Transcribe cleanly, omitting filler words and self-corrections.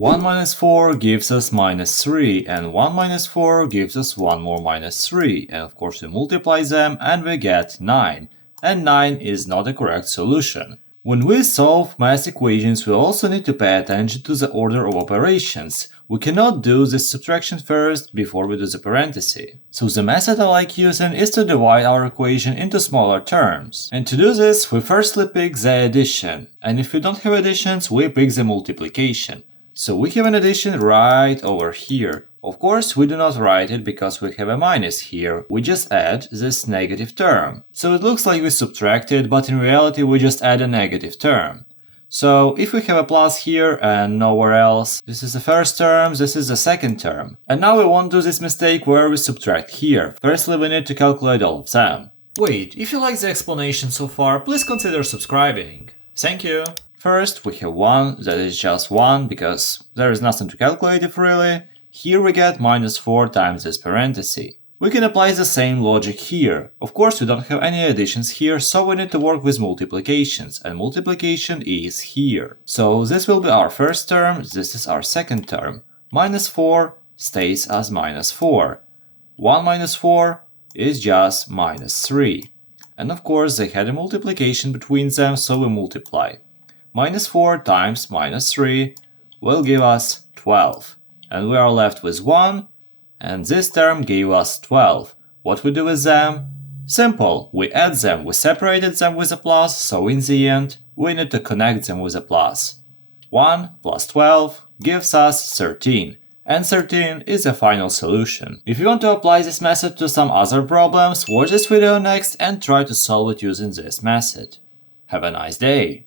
1 minus 4 gives us minus 3, and 1 minus 4 gives us 1 more minus 3, and of course we multiply them and we get 9, and 9 is not the correct solution. When we solve math equations, we also need to pay attention to the order of operations. We cannot do this subtraction first before we do the parenthesis. So the method I like using is to divide our equation into smaller terms. And to do this, we firstly pick the addition, and if we don't have additions, we pick the multiplication. So we have an addition right over here. Of course, we do not write it because we have a minus here. We just add this negative term. So it looks like we subtracted, but in reality we just add a negative term. So if we have a plus here and nowhere else, this is the first term, this is the second term. And now we won't do this mistake where we subtract here. Firstly, we need to calculate all of them. Wait, if you like the explanation so far, please consider subscribing. Thank you. First, we have 1, that is just 1, because there is nothing to calculate it really. Here we get minus 4 times this parenthesis. We can apply the same logic here. Of course, we don't have any additions here, so we need to work with multiplications, and multiplication is here. So this will be our first term, this is our second term. Minus 4 stays as minus 4. 1 minus 4 is just minus 3. And of course, they had a multiplication between them, so we multiply. Minus 4 times minus 3 will give us 12. And we are left with 1, and this term gave us 12. What we do with them? Simple, we add them, we separated them with a plus, so in the end, we need to connect them with a plus. 1 plus 12 gives us 13, and 13 is the final solution. If you want to apply this method to some other problems, watch this video next and try to solve it using this method. Have a nice day!